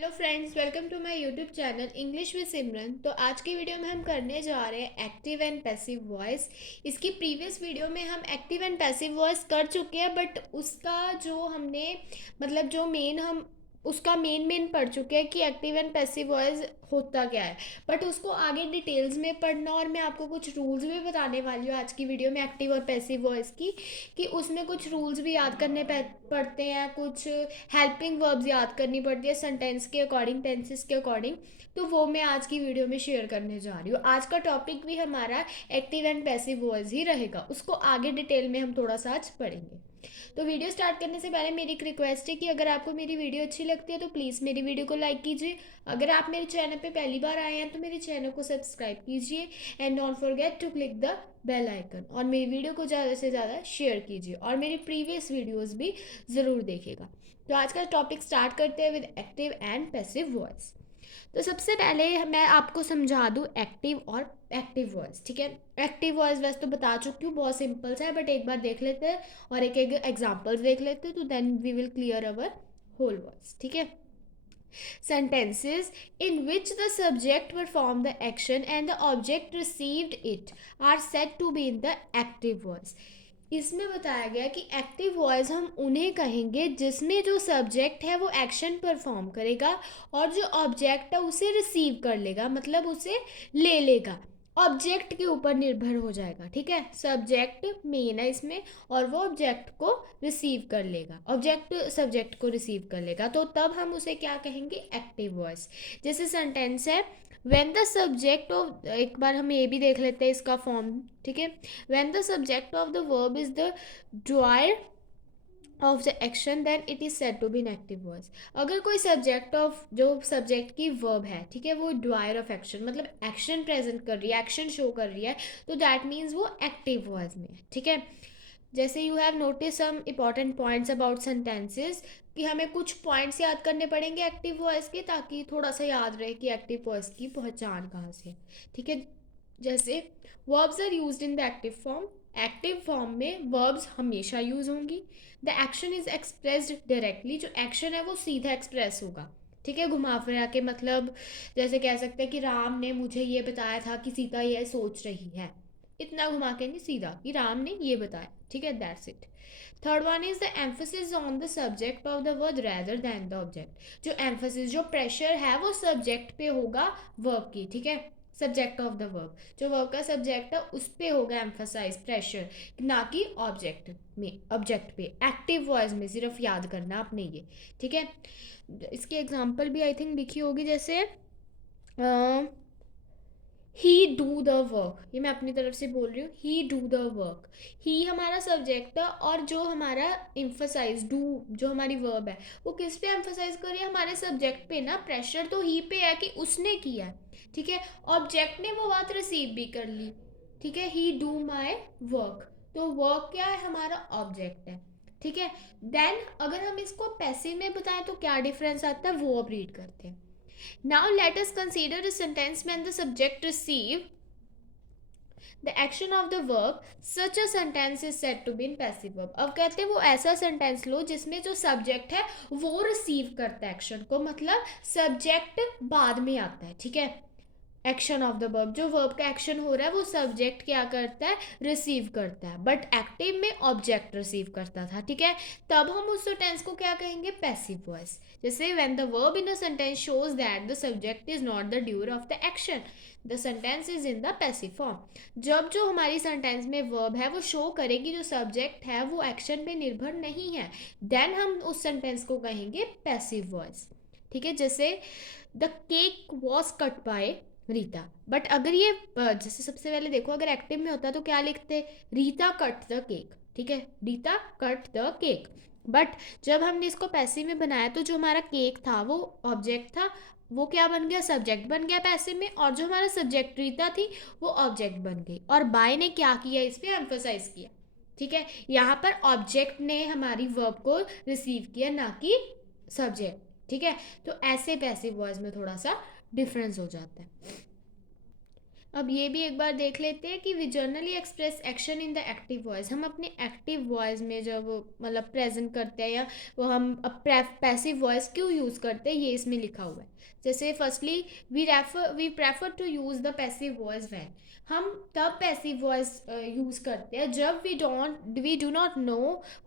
Hello friends, welcome to my YouTube channel English with Simran. तो आज की वीडियो में हम करने जा रहे हैं एक्टिव एंड पैसिव वॉइस। इसकी प्रीवियस वीडियो में हम एक्टिव एंड पैसिव वॉइस कर चुके हैं, बट उसका जो हमने मतलब जो मेन हम उसका मेन पढ़ चुके हैं कि एक्टिव एंड पैसिव वॉइस होता क्या है। बट उसको आगे डिटेल्स में पढ़ना, और मैं आपको कुछ रूल्स भी बताने वाली हूँ आज की वीडियो में एक्टिव और पैसिव वॉइस की, कि उसमें कुछ रूल्स भी याद करने पड़ते हैं, कुछ हेल्पिंग वर्ब्स याद करनी पड़ती है सेंटेंस के अकॉर्डिंग, टेंसेस के अकॉर्डिंग। तो वो मैं आज की वीडियो में शेयर करने जा रही हूँ। आज का टॉपिक भी हमारा एक्टिव एंड पैसिव वॉइस ही रहेगा, उसको आगे डिटेल में हम थोड़ा सा आज पढ़ेंगे। तो वीडियो स्टार्ट करने से पहले मेरी एक रिक्वेस्ट है कि अगर आपको मेरी वीडियो अच्छी लगती है तो प्लीज़ मेरी वीडियो को लाइक कीजिए। अगर आप मेरे चैनल पे पहली बार आए हैं तो मेरे चैनल को सब्सक्राइब कीजिए and don't forget to click the bell icon, और मेरी वीडियो को ज़्यादा से ज़्यादा शेयर कीजिए और मेरी प्रीवियस वीडियोज़ भी ज़रूर देखिएगा। तो आज का टॉपिक स्टार्ट करते हैं with active and passive voice. तो सबसे पहले मैं आपको समझा दूँ एक्टिव और एक्टिव वॉइस। ठीक है, एक्टिव वॉइस वैसे तो बता चुकी हूँ, बहुत सिंपल सा है, बट एक बार देख लेते हैं और एक एक एग्जाम्पल्स देख लेते हैं, तो then we will clear our whole voice. ठीक है, sentences in which the subject performed the action and the object received it are said to be in the active voice। इसमें बताया गया कि एक्टिव वॉइस हम उन्हें कहेंगे जिसमें जो सब्जेक्ट है वो एक्शन परफॉर्म करेगा और जो ऑब्जेक्ट है उसे रिसीव कर लेगा, मतलब उसे ले लेगा, ऑब्जेक्ट के ऊपर निर्भर हो जाएगा। ठीक है, सब्जेक्ट मेन है इसमें और वो ऑब्जेक्ट को रिसीव कर लेगा, ऑब्जेक्ट सब्जेक्ट को रिसीव कर लेगा, तो तब हम उसे क्या कहेंगे, एक्टिव वॉइस। जैसे सेंटेंस है व्हेन द सब्जेक्ट ऑफ, एक बार हम ये भी देख लेते हैं इसका फॉर्म। ठीक है, when the subject of the verb is the doer of the action then it is said to be in active voice. अगर कोई सब्जेक्ट ऑफ, जो सब्जेक्ट की वर्ब है, ठीक है, वो ड्रायर ऑफ एक्शन मतलब एक्शन प्रेजेंट कर रही है, एक्शन शो कर रही है, तो दैट मीन्स वो एक्टिव वॉइस में है। ठीक है, जैसे you have notice some important points about sentences, कि हमें कुछ पॉइंट्स याद करने पड़ेंगे एक्टिव वॉइस के, ताकि थोड़ा सा याद रहे कि एक्टिव वॉइस की पहचान कहाँ से। ठीक है, जैसे verbs are used in the active form, active form में वर्ब्स हमेशा यूज होंगी। The action is expressed directly, जो एक्शन है वो सीधा एक्सप्रेस होगा। ठीक है, घुमा फिरा के, मतलब जैसे कह सकते हैं कि राम ने मुझे ये बताया था कि सीता यह सोच रही है, इतना घुमा के नहीं, सीधा कि राम ने ये बताया। ठीक है, that's it. Third one is the emphasis on the subject of the word rather than the object. जो एम्फोसिस, जो प्रेशर है वो सब्जेक्ट पे होगा वर्ब की। ठीक है, सब्जेक्ट ऑफ द वर्ब, जो वर्ब का सब्जेक्ट है उस पे होगा एम्फोसाइज, प्रेशर, ना कि ऑब्जेक्ट में, ऑब्जेक्ट पे। एक्टिव वॉइस में सिर्फ याद करना आपने ये। ठीक है, इसकी एग्जांपल भी आई थिंक लिखी होगी, जैसे ही डू द वर्क, ये मैं अपनी तरफ से बोल रही हूँ, ही डू द वर्क। ही हमारा सब्जेक्ट है और जो हमारा एम्फोसाइज, डू जो हमारी वर्ब है, वो किस पे एम्फोसाइज कर रही है, हमारे सब्जेक्ट पे ना। प्रेशर तो ही पे है कि उसने किया है। ठीक है, ऑब्जेक्ट ने वो बात रिसीव भी कर ली। ठीक है, ही डू माई वर्क, तो वर्क क्या है, हमारा ऑब्जेक्ट है। ठीक है, देन अगर हम इसको पैसिव में बताएं तो क्या डिफरेंस आता है, वो अब रीड करते हैं। Now let us consider a sentence when the subject receive the action of the verb. Such a sentence is said to be in passive verb. अब कहते हैं वो ऐसा सेंटेंस लो जिसमें जो सब्जेक्ट है वो रिसीव करता है एक्शन को, मतलब सब्जेक्ट बाद में आता है। ठीक है, एक्शन ऑफ द वर्ब, जो वर्ब का एक्शन हो रहा है वो सब्जेक्ट क्या करता है, रिसीव करता है, बट एक्टिव में ऑब्जेक्ट रिसीव करता था। ठीक है, तब हम उस सेंटेंस को क्या कहेंगे, पैसिव वॉइस। जैसे when the verb in a sentence shows that the subject is not the doer of the action, the sentence is in the passive form. जब जो हमारी सेंटेंस में वर्ब है वो शो करेगी जो सब्जेक्ट है वो एक्शन पे निर्भर नहीं है, देन हम उस सेंटेंस को कहेंगे पैसिव वॉइस। ठीक है, जैसे the cake was cut by Rita, but अगर ये जैसे सबसे पहले देखो, अगर एक्टिव में होता तो क्या लिखते, रीता कट द केक। ठीक है, Rita cut the cake, but जब हमने इसको पैसिव में बनाया तो जो हमारा केक था वो ऑब्जेक्ट था, वो क्या बन गया, सब्जेक्ट बन गया पैसिव में, और जो हमारा सब्जेक्ट रीता थी वो ऑब्जेक्ट बन गई, और बाय ने क्या किया, इस पर एम्फोसाइज किया। ठीक है, यहाँ पर ऑब्जेक्ट ने हमारी वर्ब को रिसीव किया, ना कि सब्जेक्ट। ठीक है, तो ऐसे पैसिव वॉइस में थोड़ा सा डिफरेंस हो जाता है। अब ये भी एक बार देख लेते हैं कि we generally express action in the active voice. हम अपने एक्टिव वॉइस में जब मतलब प्रेजेंट करते हैं या वो हम पैसिव वॉइस क्यों यूज़ करते हैं, ये इसमें लिखा हुआ है। जैसे firstly we prefer to use the passive voice when. हम तब पैसिव वॉइस यूज़ करते हैं जब we do not know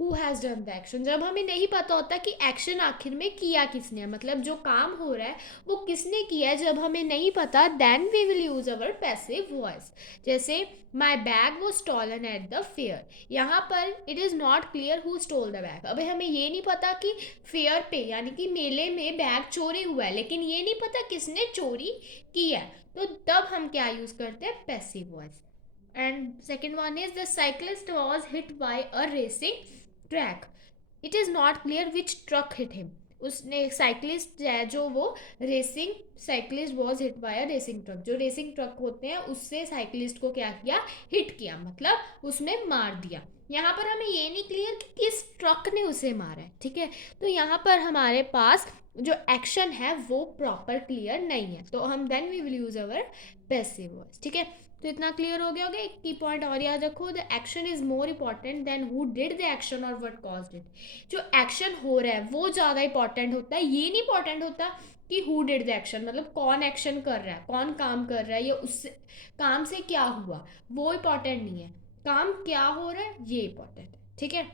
who has done the action. जब हमें नहीं पता होता कि एक्शन आखिर में किया किसने है, मतलब जो काम हो रहा है वो किसने किया है, जब हमें नहीं पता then we will use our passive voice. जैसे my bag was stolen at the fair. यहाँ पर it is not clear who stole the bag. अभी हमें ये नहीं पता कि फेयर पे यानी कि मेले में बैग चोरी हुआ है, लेकिन ये नहीं पता किसने चोरी की है, तो तब हम क्या यूज़ करते हैं, passive voice. And second one is the cyclist was hit by a racing track. It is not clear which truck hit him. उसने साइकिलिस्ट है जो वो racing cyclist was hit by a racing truck, जो racing truck होते हैं उससे cyclist को क्या किया, हिट किया, मतलब उसने मार दिया। यहाँ पर हमें ये नहीं क्लियर कि किस ट्रक ने उसे मारा है, ठीक है। तो यहाँ पर हमारे पास जो एक्शन है वो प्रॉपर क्लियर नहीं है, तो हम then we will use our passive voice, ठीक है। तो इतना क्लियर हो गया होगा। एक की पॉइंट और याद रखो, the action is more important than who did the action और व्हाट कॉज्ड इट। जो एक्शन हो रहा है वो ज़्यादा इंपॉर्टेंट होता है, ये नहीं इंपॉर्टेंट होता कि हु डिड द एक्शन, मतलब कौन एक्शन कर रहा है, कौन काम कर रहा है, या उससे काम से क्या हुआ, वो इंपॉर्टेंट नहीं है। काम क्या हो रहा है ये इंपॉर्टेंट है, ठीक है।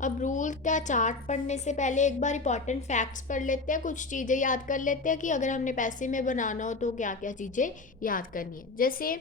अब रूल का चार्ट पढ़ने से पहले एक बार इंपॉर्टेंट फैक्ट्स पढ़ लेते हैं, कुछ चीज़ें याद कर लेते हैं कि अगर हमने पैसे में बनाना हो तो क्या क्या चीज़ें याद करनी है। जैसे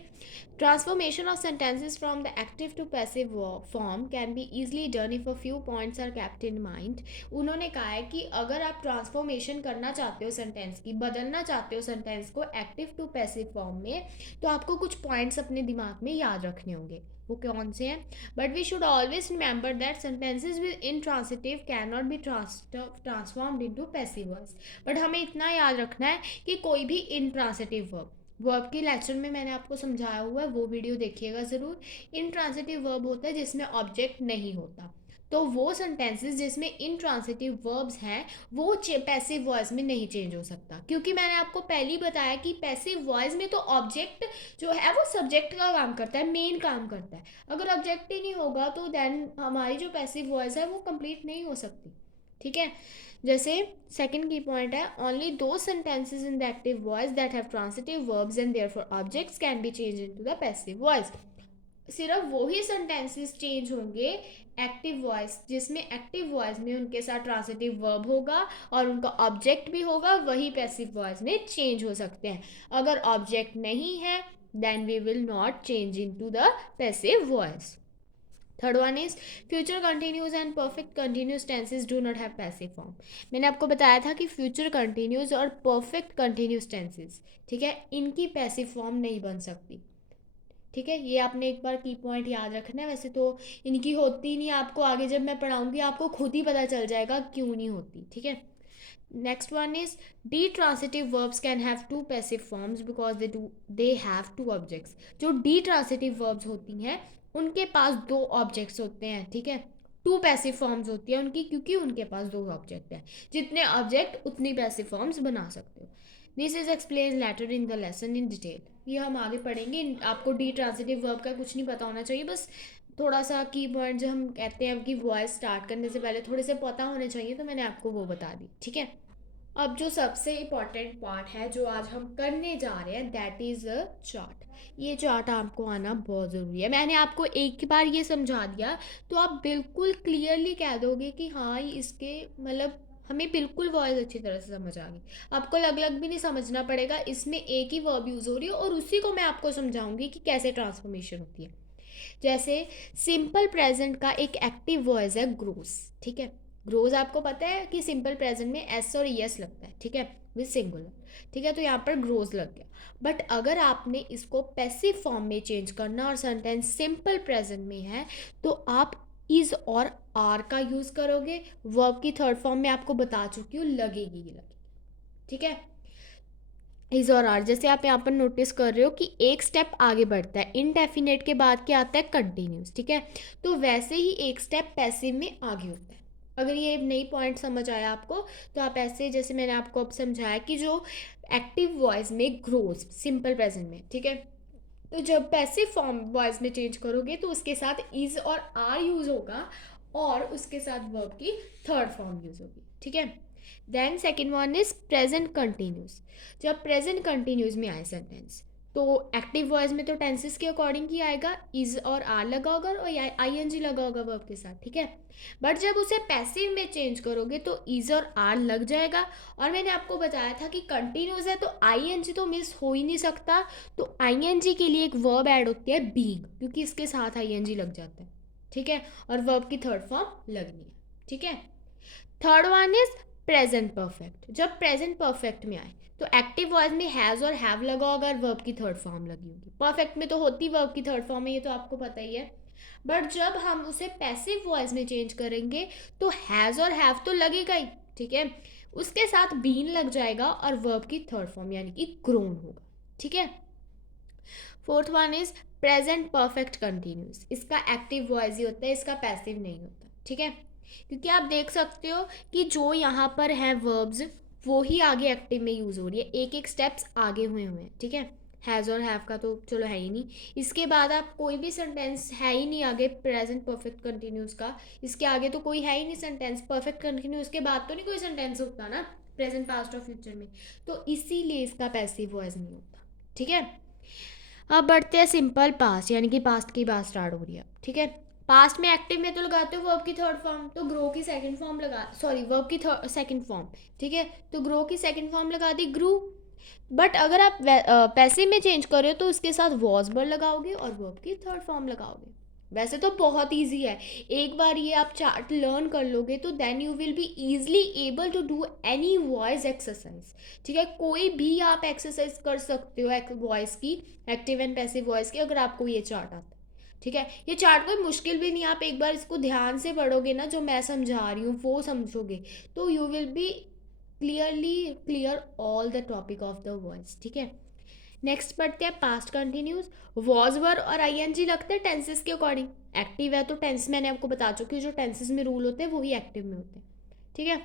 transformation of sentences from the active to passive form can be easily done if a few points are kept in mind. उन्होंने कहा है कि अगर आप ट्रांसफॉर्मेशन करना चाहते हो सेंटेंस की, बदलना चाहते हो सेंटेंस को एक्टिव टू पैसिव फॉर्म में, तो आपको कुछ पॉइंट्स अपने दिमाग में याद रखने होंगे। वो कौन से हैं? But we should always remember that sentences with intransitive cannot be transformed into passive voice. But हमें इतना याद रखना है कि कोई भी intransitive वर्ब की लेक्चर में मैंने आपको समझाया हुआ है, वो वीडियो देखिएगा ज़रूर। इंट्रांसिटिव वर्ब होता है जिसमें ऑब्जेक्ट नहीं होता, तो वो सेंटेंसेस जिसमें इंट्रांसिटिव वर्ब्स हैं वो पैसिव वॉइस में नहीं चेंज हो सकता, क्योंकि मैंने आपको पहले ही बताया कि पैसिव वॉइस में तो ऑब्जेक्ट जो है वो सब्जेक्ट का काम करता है, मेन काम करता है। अगर ऑब्जेक्ट ही नहीं होगा तो देन हमारी जो पैसिव वॉइस है वो कंप्लीट नहीं हो सकती, ठीक है। जैसे सेकंड की पॉइंट है, ओनली दो sentences in the active voice that have transitive verbs and therefore objects can be change into the passive voice. सिर्फ वही सेंटेंसेस चेंज होंगे एक्टिव वॉइस जिसमें एक्टिव वॉइस में उनके साथ ट्रांसिटिव वर्ब होगा और उनका ऑब्जेक्ट भी होगा, वही पैसिव वॉइस में चेंज हो सकते हैं। अगर ऑब्जेक्ट नहीं है then we will not change into the passive voice. Third one is future continuous and perfect continuous tenses do not have passive form. मैंने आपको बताया था कि फ्यूचर कंटिन्यूस और परफेक्ट कंटिन्यूस टेंसेज, ठीक है, इनकी पैसिव फॉर्म नहीं बन सकती, ठीक है। ये आपने एक बार की पॉइंट याद रखना है। वैसे तो इनकी होती नहीं, आपको आगे जब मैं पढ़ाऊंगी आपको खुद ही पता चल जाएगा क्यों नहीं होती, ठीक है। Next one is ditransitive verbs can have two passive forms because they have two objects. जो डी ट्रांसिटिव वर्ब्स होती हैं उनके पास दो ऑब्जेक्ट्स होते हैं, ठीक है। टू पैसिव फॉर्म्स होती है उनकी क्योंकि उनके पास दो ऑब्जेक्ट हैं। जितने ऑब्जेक्ट उतनी पैसिव फॉर्म्स बना सकते हो। This is explain letter in the lesson in detail. ये हम आगे पढ़ेंगे। आपको डी ट्रांसिटिव वर्ब का कुछ नहीं पता होना चाहिए, बस थोड़ा सा की पॉइंट जो हम कहते हैं कि वॉइस स्टार्ट करने से पहले थोड़े से पता होने चाहिए, तो मैंने आपको वो बता दी, ठीक है। अब जो सबसे इम्पॉर्टेंट पार्ट है जो आज हम करने जा रहे हैं दैट इज़ अ चार्ट। ये चार्ट आपको आना बहुत ज़रूरी है। मैंने आपको एक बार ये समझा दिया तो आप बिल्कुल क्लियरली कह दोगे कि हाँ इसके मतलब हमें बिल्कुल वॉइस अच्छी तरह से समझ आ गई। आपको अलग अलग भी नहीं समझना पड़ेगा, इसमें एक ही वर्ब यूज़ हो रही है और उसी को मैं आपको समझाऊंगी कि कैसे ट्रांसफॉर्मेशन होती है। जैसे सिंपल प्रेजेंट का एक एक्टिव वॉइस है ग्रोस, ठीक है। ग्रोज आपको पता है कि सिंपल प्रेजेंट में एस और एस लगता है, ठीक है, विद सिंगुलर, ठीक है। तो यहाँ पर ग्रोज लग गया। बट अगर आपने इसको पैसिव फॉर्म में चेंज करना और सेंटेंस सिंपल प्रेजेंट में है तो आप इज और आर का यूज़ करोगे। वर्ब की थर्ड फॉर्म में आपको बता चुकी हूँ, लगेगी ही लगेगी, ठीक है। इज और आर जैसे आप यहाँ पर नोटिस कर रहे हो कि एक स्टेप आगे बढ़ता है, इनडेफिनेट के बाद क्या आता है, कंटिन्यूस, ठीक है। तो वैसे ही एक स्टेप पैसिव में आगे होता है। अगर ये नई पॉइंट समझ आया आपको तो आप ऐसे जैसे मैंने आपको अब समझाया कि जो एक्टिव वॉइस में ग्रोज सिंपल प्रेजेंट में, ठीक है, तो जब पैसिव फॉर्म वॉइस में चेंज करोगे तो उसके साथ इज और आर यूज होगा और उसके साथ वर्ब की थर्ड फॉर्म यूज होगी, ठीक है। Then second one is present continuous. जब प्रेजेंट कंटिन्यूस में आए सेंटेंस तो एक्टिव वॉइस में तो टेंसेस के अकॉर्डिंग ही आएगा, इज और आर लगा होगा और आई एन जी लगा होगा वर्ब के साथ, ठीक है। बट जब उसे पैसिव में चेंज करोगे तो इज और आर लग जाएगा। और मैंने आपको बताया था कि कंटिन्यूस है तो आई एन जी तो मिस हो ही नहीं सकता, तो आई एन जी के लिए एक वर्ब ऐड होती है बीइंग, क्योंकि इसके साथ आई एन जी लग जाता है, ठीक है। और वर्ब की थर्ड फॉर्म लगनी है, ठीक है। Third one is present perfect. जब प्रेजेंट परफेक्ट में आए तो एक्टिव वॉइस में हैज़ और हैव लगा होगा और वर्ब की थर्ड फॉर्म लगी होगी। परफेक्ट में तो होती वर्ब की थर्ड फॉर्म है, ये तो आपको पता ही है। बट जब हम उसे पैसिव वॉइस में चेंज करेंगे तो हैज़ और हैव तो लगेगा ही, ठीक है। उसके साथ बीन लग जाएगा और वर्ब की थर्ड फॉर्म यानी कि ग्रोन होगा, ठीक है। Fourth one is present perfect continuous. इसका एक्टिव वॉइस ही होता है, इसका पैसिव नहीं होता, ठीक है। क्योंकि आप देख सकते हो कि जो यहाँ पर हैं वर्ब्स वो ही आगे एक्टिव में यूज़ हो रही है, एक एक स्टेप्स आगे हुए हुए हैं, ठीक है। हैज़ और हैव का तो चलो है ही नहीं। इसके बाद आप कोई भी सेंटेंस है ही नहीं आगे प्रेजेंट परफेक्ट कंटिन्यूस का, इसके आगे तो कोई है ही नहीं सेंटेंस। परफेक्ट कंटिन्यूस के बाद तो नहीं कोई सेंटेंस होता ना प्रेजेंट पास्ट और फ्यूचर में, तो इसीलिए इसका पैसिव वॉइस नहीं होता, ठीक है। अब बढ़ते हैं सिंपल पास्ट, यानी कि पास्ट की बात स्टार्ट हो रही है, ठीक है। पास्ट में एक्टिव में तो लगाते हो वर्ब की थर्ड फॉर्म, तो ग्रो की सेकंड फॉर्म लगा, सॉरी वर्ब की सेकंड फॉर्म, ठीक है। तो ग्रो की सेकंड फॉर्म लगा दी ग्रू। बट अगर आप पैसिव में चेंज कर रहे हो तो उसके साथ वॉज बर लगाओगे और वर्ब की थर्ड फॉर्म लगाओगे। वैसे तो बहुत ईजी है, एक बार ये आप चार्ट लर्न कर लोगे तो then you will be easily able to do any voice exercise, ठीक है। कोई भी आप एक्सरसाइज कर सकते हो वॉइस की, एक्टिव एंड पैसिव वॉइस की, अगर आपको ये चार्ट आता है, ठीक है। ये चार्ट कोई मुश्किल भी नहीं, आप एक बार इसको ध्यान से पढ़ोगे ना, जो मैं समझा रही हूँ वो समझोगे तो you will B clear all the topic of the voice, ठीक है। नेक्स्ट पढ़ते हैं पास्ट कंटिन्यूस। वॉज वर और आई एन जी लगते हैं टेंसेस के अकॉर्डिंग। एक्टिव है तो टेंस मैंने आपको बता चुकी हूँ, जो टेंसेस में रूल होते हैं वही एक्टिव में होते हैं, ठीक है।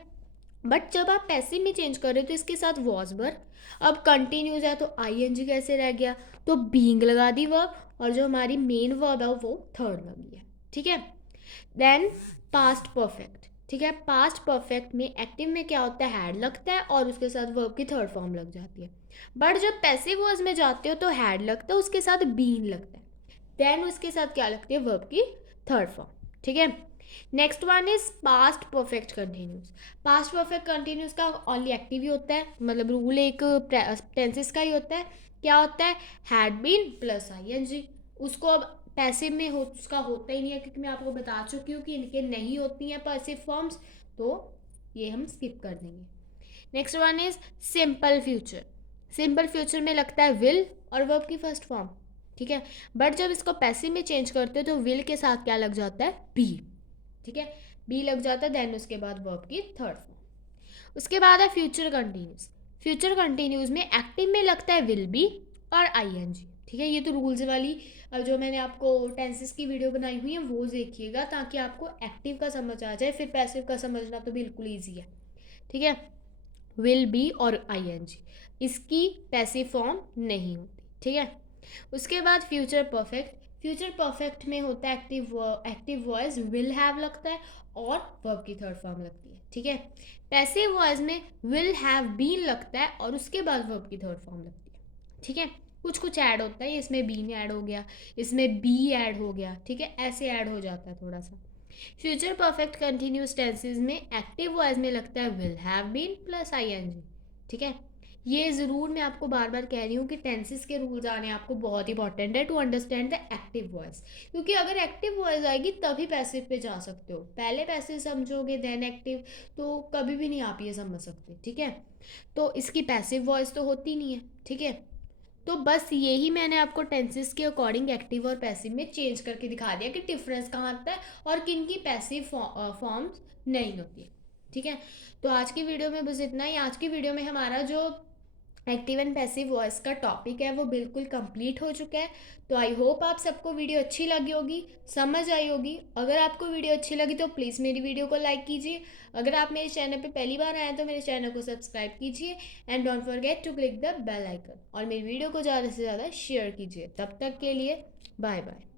बट जब आप पैसिव में चेंज कर रहे हो तो इसके साथ वॉज वर। अब कंटिन्यूस है तो आई एन जी कैसे रह गया, तो बींग लगा दी वर्ब और जो हमारी मेन वर्ब है वो थर्ड लगी है, ठीक है। देन पास्ट परफेक्ट, ठीक है। पास्ट परफेक्ट में एक्टिव में क्या होता है, हैड लगता है और उसके साथ वर्ब की थर्ड फॉर्म लग जाती है। बट जब पैसिव वॉइस में जाते हो तो हैड लगता है, उसके साथ बीन लगता है, देन उसके साथ क्या लगती है, वर्ब की थर्ड फॉर्म, ठीक है। Next one is past perfect continuous. Past perfect continuous का ओनली एक्टिव ही होता है, मतलब रूल एक टेंसेस का ही होता है। क्या होता है, had been plus I N G. उसको अब पैसिव में हो उसका होता ही नहीं है, क्योंकि मैं आपको बता चुकी हूँ कि इनके नहीं होती हैं पैसिव फॉर्म्स, तो ये हम स्किप कर देंगे। Next one is simple future. Simple future में लगता है विल और वर्ब की फर्स्ट फॉर्म, ठीक है। बट जब इसको पैसिव में चेंज करते हो तो विल के साथ क्या लग जाता है, बी, ठीक है। बी लग जाता है, देन उसके बाद वर्ब की थर्ड फॉर्म। उसके बाद है फ्यूचर कंटिन्यूस। फ्यूचर कंटिन्यूस में एक्टिव में लगता है विल बी और आई एन जी, ठीक है। ये तो रूल्स वाली जो मैंने आपको टेंसेस की वीडियो बनाई हुई है वो देखिएगा, ताकि आपको एक्टिव का समझ आ जाए, फिर पैसिव का समझना तो बिल्कुल ईजी है, ठीक है। विल बी और आई एन जी, इसकी पैसिव फॉर्म नहीं होती, ठीक है। उसके बाद फ्यूचर परफेक्ट। फ्यूचर परफेक्ट में होता है एक्टिव वॉइस विल हैव लगता है और वर्ब की थर्ड फॉर्म लगती है, ठीक है। पैसिव वॉइस में विल हैव बीन लगता है और उसके बाद वर्ब की थर्ड फॉर्म लगती है, ठीक है। कुछ कुछ ऐड होता है, इसमें बीन ऐड हो गया, इसमें बी ऐड हो गया, ठीक है, ऐसे ऐड हो जाता है थोड़ा सा। फ्यूचर परफेक्ट कंटिन्यूस टेंसेज में एक्टिव वॉइस में लगता है will have been plus I N G, ठीक है। ये ज़रूर मैं आपको बार बार कह रही हूँ कि टेंसेस के रूल आने आपको बहुत इंपॉर्टेंट है to understand the active voice, क्योंकि अगर एक्टिव वॉइस आएगी तभी पैसिव पे जा सकते हो। पहले पैसिव समझोगे देन एक्टिव तो कभी भी नहीं आप ये समझ सकते, ठीक है। तो इसकी पैसिव वॉइस तो होती नहीं है, ठीक है। तो बस यही मैंने आपको टेंसेस के अकॉर्डिंग एक्टिव और पैसिव में चेंज करके दिखा दिया कि डिफरेंस कहाँ आता है और किन की पैसिव फॉर्म्स नहीं होती है, ठीक है। तो आज की वीडियो में बस इतना ही। आज की वीडियो में हमारा जो एक्टिव एंड पैसिव वॉइस का टॉपिक है वो बिल्कुल कंप्लीट हो चुका है। तो आई होप आप सबको वीडियो अच्छी लगी होगी, समझ आई होगी। अगर आपको वीडियो अच्छी लगी तो प्लीज़ मेरी वीडियो को लाइक कीजिए। अगर आप मेरे चैनल पे पहली बार आए हैं तो मेरे चैनल को सब्सक्राइब कीजिए and don't forget to click the bell icon, और मेरी वीडियो को ज़्यादा से ज़्यादा शेयर कीजिए। तब तक के लिए बाय बाय।